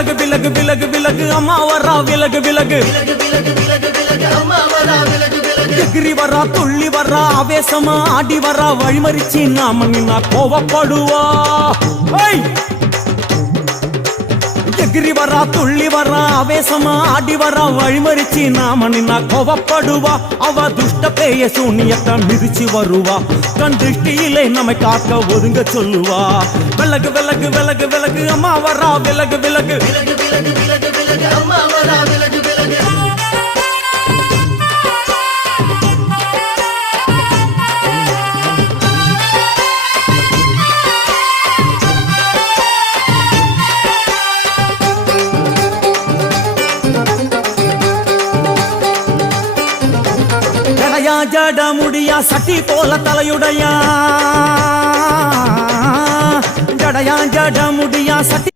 விலகு விலகு விலகு விலகு அம்மா வரா விலகு விலகு எகிரி வரா துள்ளி வரா ஆவேசமா ஆடி வரா வழிமறிச்சு நாம நின்னா கோவப்படுவா எகிரி வரா துள்ளி வரா ஆவேசமா ஆடி வரா வழிமறிச்சு நாம நின்னா கோவப்படுவா அவ துஷ்ட பேய சூனியத்தை மிதிச்சு வருவா கண் திருஷ்டியிலே நம்மை காக்க ஒதுங்க சொல்லுவா விலகு விலகு விலகு விலகு அம்மா வரா விலகு விலகு அம்மா வரா விலகு விலகு ஜட முடியா சட்டி போல தலையுடையா ஜடையா ஜட முடியா சட்டி